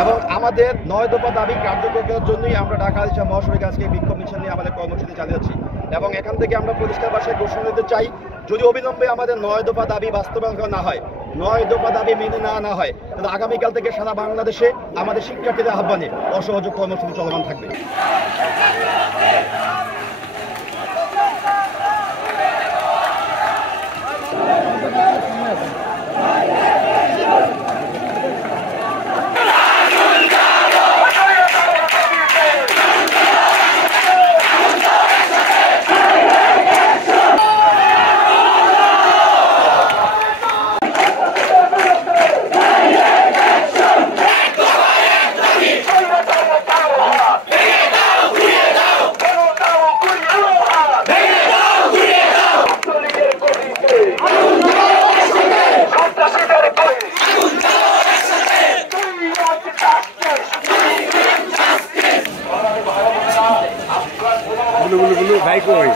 এবং আমাদের 9 দফা দাবি কার্যকর করার জন্যই আমরা ঢাকা আরিশা মহাসড়কে আজকে বিক্ষোভ মিছিল নিয়ে আমাদের কর্মসূচি চালিয়েছি এবং এখান থেকে আমরা পরিষ্কার ভাষায় ঘোষণা দিতে চাই, যদি অবিলম্বে আমাদের 9 দফা দাবি বাস্তবায়ন করা না হয়, 9 দফা দাবি মেনে না হয়, তাহলে আগামীকাল থেকে সারা বাংলাদেশে আমাদের শিক্ষার্থীদের আহ্বানে অসহযোগ কর্মসূচি চলমান থাকবে। ভাই কই